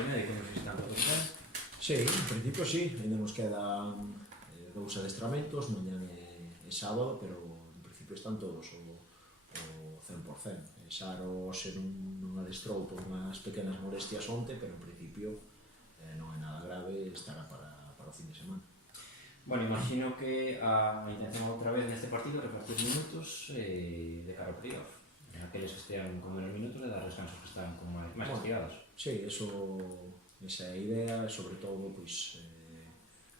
Penedo, como se están todos ben? Sí, en principio sí, ainda nos quedan dous adestramentos, mañán e sábado, pero en principio están todos o 100%. Saro se non adestrou por unhas pequenas molestias onte, pero en principio non é nada grave, estará para o fin de semana. Bueno, imagino que a intención outra vez neste partido é repartir minutos de cara ao playoff. Aqueles que estean con menos minutos e dar descansos que están con máis castigados. Sí, esa é a idea, e sobre todo pois,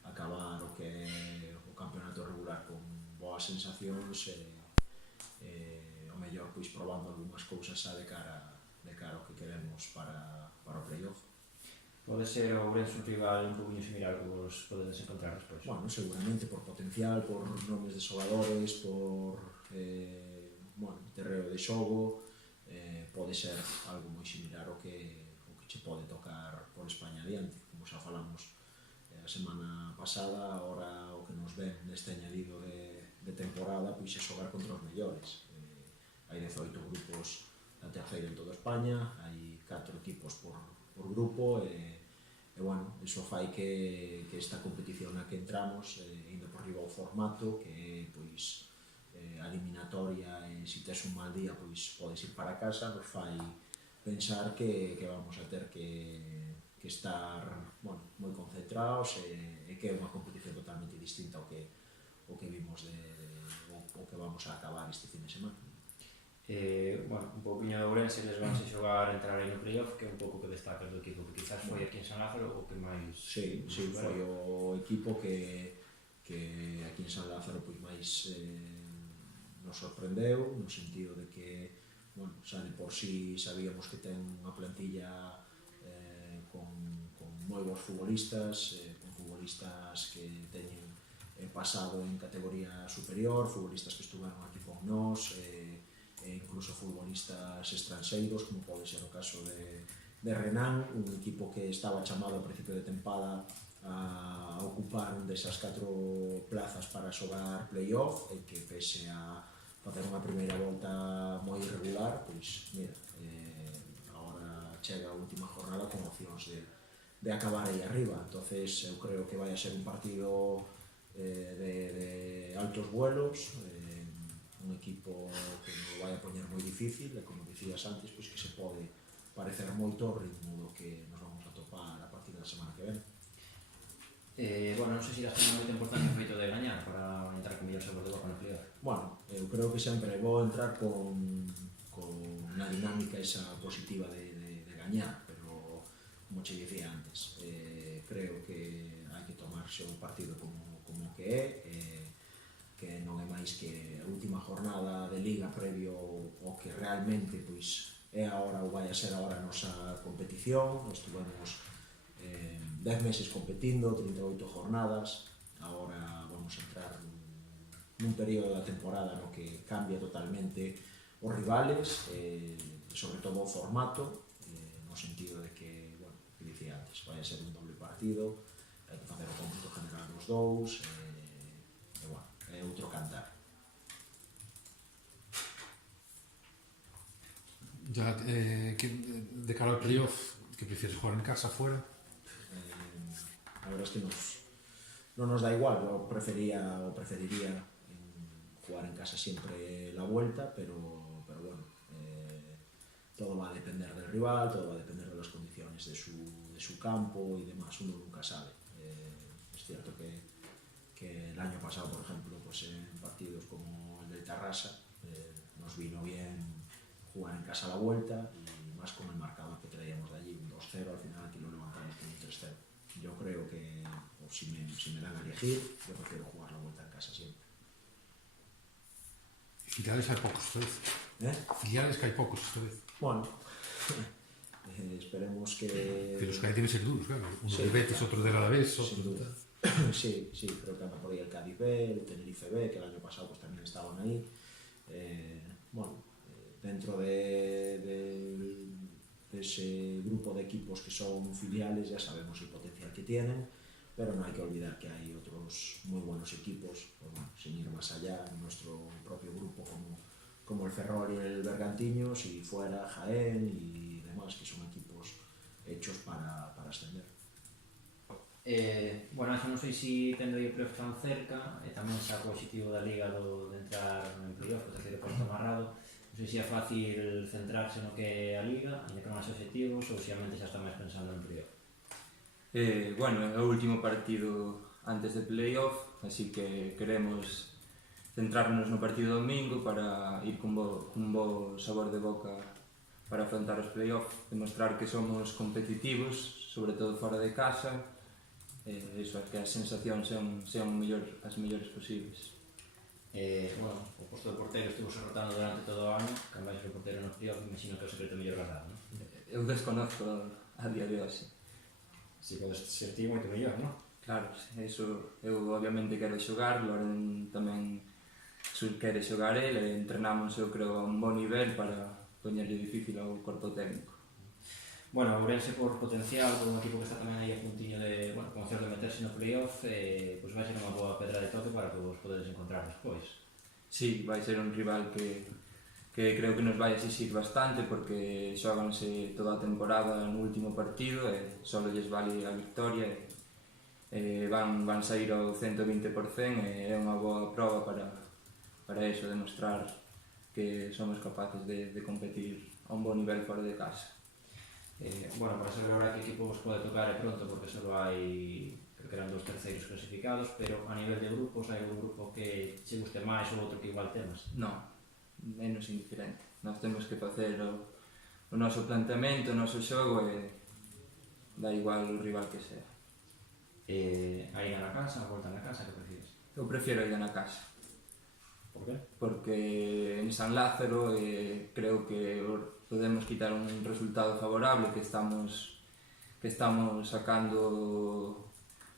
acabar o que é o campeonato regular con boas sensacións e o mellor pois probando algunhas cousas xa de cara ao que queremos para o playoff. Pode ser o Ourense un rival un poquinho similar que vos podedes encontrar despois? Bueno, seguramente por potencial, por nomes de xogadores, por terreo de xogo, pode ser algo moi similar ao que che pode tocar por España adiante. Como xa falamos a semana pasada, agora o que nos ven neste añadido de temporada pois é xogar contra os mellores. Hai 18 grupos na terceira en toda España, hai 4 equipos por grupo e bueno, iso fai que esta competición na que entramos, indo por riba o formato, que é pois a eliminatoria e se tes un mal día pois podes ir para casa, nos fai pensar que vamos a ter que estar moi concentrados e que é unha competición totalmente distinta ao que vimos o que vamos a acabar este fin de semana. Un pouquinho de Ourense les vanse xogar entrar aí no playoff, que é un pouco que destacas do equipo, que quizás foi aquí en San Lázaro o que máis... Sí, foi o equipo que aquí en San Lázaro pois máis nos sorprendeu, no sentido de que xa de por si sabíamos que ten unha plantilla con moi bons futbolistas, con futbolistas que teñen pasado en categoría superior, futbolistas que estuveron aquí con nós, e incluso futbolistas estranxeiros, como pode ser o caso de Renan, un equipo que estaba chamado ao principio de tempada a ocupar un desas 4 plazas para xogar playoff e que pese a facer unha primeira volta moi irregular, pois, mira, agora chega a última jornada con opcións de acabar aí arriba. Entonces, eu creo que vai a ser un partido de altos vuelos, un equipo que non vai a poñer moi difícil, e como dicías antes, pois que se pode parecer moito ao ritmo do que nos vamos a topar a partir da semana que ven. Non sei se das moita importancia o feito de gañar para entrar con mellor sabor de boca no playoff. Bueno, eu creo que sempre é bo entrar con unha dinámica esa positiva de gañar, pero como che dicía antes, creo que hai que tomarse o partido como que é, que non é máis que a última jornada de Liga previo ao que realmente pois é agora ou vai a ser agora a nosa competición. Estuvemos 10 meses competindo, 38 jornadas, agora vamos a entrar nun período da temporada no que cambia totalmente os rivales, sobre todo o formato, no sentido de que, que dicía antes, vai a ser un doble partido, hai que facer o cómputo general dos dous, é outro cantar. Ya, de cara ao playoff, que prefieres jugar en casa, fora? A verdad es que non nos da igual, eu preferiría jugar en casa siempre la vuelta, pero bueno, todo va a depender del rival, todo va a depender de las condiciones de su campo y demás, uno nunca sabe. Es cierto que el año pasado, por ejemplo, pues en partidos como el del Tarrasa, nos vino bien jugar en casa a la vuelta, y más con el marcador que traíamos de allí, un 2-0, al final aquí lo levantamos con un 3-0. Yo creo que, si me dan a elegir, yo prefiero jugar la vuelta en casa siempre. Filiales hai poucos esta vez. Filiales que hai poucos esta vez. Bueno, esperemos que... Pero os que hai deben ser duros, claro. Uno de Betis, outro del Alavés, outro de... Sí, creo que anda por aí el Cádiz B, el Tenerife B, que el año pasado pues también estaban ahí. Dentro de ese grupo de equipos que son filiales ya sabemos el potencial que tienen, pero no hay que olvidar que hay otros muy buenos equipos, pues bueno, sin ir más allá, en nuestro propio grupo como el Ferrol y el Bergantiños, y fuera Jaén y demás, que son equipos hechos para ascender. Bueno, eso non sei se tendo aí o playoff tan cerca, tamén xa positivo da Liga de entrar en playoff, o terceiro posto amarrado. Non sei se é fácil centrarse no que é a Liga, ainda que non máis objetivos, ou se a mente xa está máis pensando en playoff. Bueno, é o último partido antes de playoff, así que queremos centrarnos no partido domingo para ir cun bo sabor de boca para afrontar os playoff, demostrar que somos competitivos, sobre todo fora de casa, iso, que as sensacións sean as mellores posibles. Bueno, o posto de portero estuvo rotando durante todo o ano, cando vais o portero no playoff, imagino que é o secreto mellor guardado, non? Eu desconozco a día de hoxe. Si podes ser ti moito mellor, non? Claro, eso, eu obviamente quero xogar, Loren tamén quere xogar el, e entrenamos, eu creo, a un bon nivel para poñerlle difícil ao corpo técnico. Bueno, Ourense por potencial, por un equipo que está tamén aí a puntiño de, bueno, con opción de meterse no playoff, pois vai ser unha boa pedra de toque para que vos podedes encontrar despois. Sí, vai ser un rival que creo que nos vai exixir bastante, porque xoganse toda a temporada no último partido e só lles vale a victoria, e van sair ao 120%, e é unha boa prova para eso, demostrar que somos capaces de competir a un bon nivel fora de casa. Bueno, para saber agora que equipo vos pode tocar é pronto, porque só hai, creo que eran 2 terceiros clasificados, pero a nivel de grupos hai un grupo que che guste máis ou outro que igual temas? Non, menos indiferente. Nós temos que facer o noso planteamento, o noso xogo, e dá igual o rival que sea. A ida na casa, a volta na casa, que prefires? Eu prefiero ir na casa, Por qué? porque en San Lázaro creo que podemos quitar un resultado favorable, que estamos sacando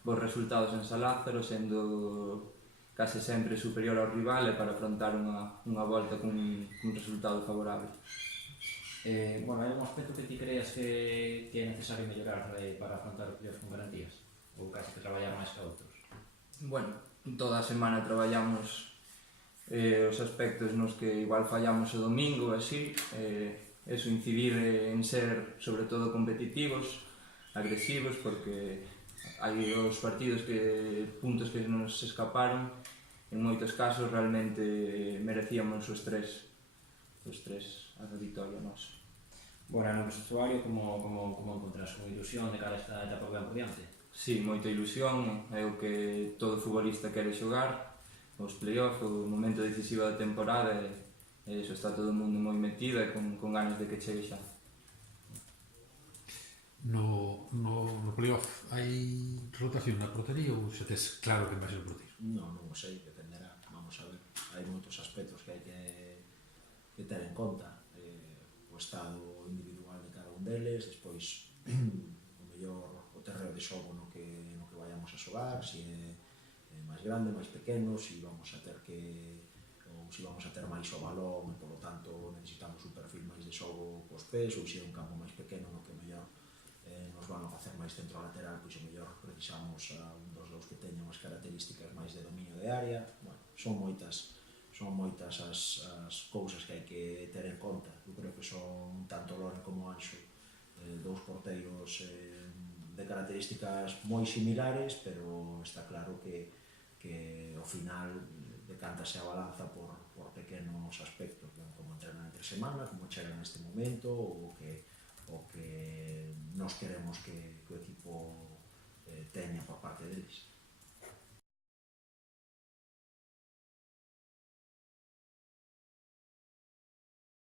bons resultados en San Lázaro, sendo case sempre superior ao rival, e para afrontar unha volta cun resultado favorable. Bueno, hai un aspecto que ti creas que é necesario mellorar para afrontar o playoff con garantías? Ou casi que traballar máis que outros? Bueno, toda a semana traballamos os aspectos nos que igual fallamos o domingo, así, eso, incidir en ser sobre todo competitivos, agresivos, porque hai os partidos puntos que nos escaparon, en moitos casos realmente merecíamos os tres a vitoria nosa. Bueno, no vestuario, como encontras? Con ilusión de cara a esta etapa que ven por diante? Sí, moita ilusión, é o que todo futbolista quere xogar, os playoff, o momento decisivo da temporada, e iso, está todo o mundo moi metido e con ganas de que chegue xa. No playoff hai rotación na portería ou xa tes claro que vai ser o porteiro? Non o sei, dependerá, vamos a ver. Hai moitos aspectos que hai que ter en conta, o estado individual de cada un deles, despois o mellor o terreo de xogo no que vayamos a xogar, se é máis grande, máis pequeno, se vamos a ter máis o balón e polo tanto necesitamos un perfil máis de xogo cos pés, ou se é un campo máis pequeno no que mellor nos van a facer máis centro lateral, pois o mellor precisamos a un dos dous que teñan as características máis de dominio de área. Bueno, son moitas as cousas que hai que ter en conta. Eu creo que son tanto Loren como Anxo dous porteiros de características moi similares, pero está claro que ao final decántase a balanza por pequenos aspectos, como entrenan entre semana, como chegan neste momento, ou que nos queremos que o equipo teña por parte deles.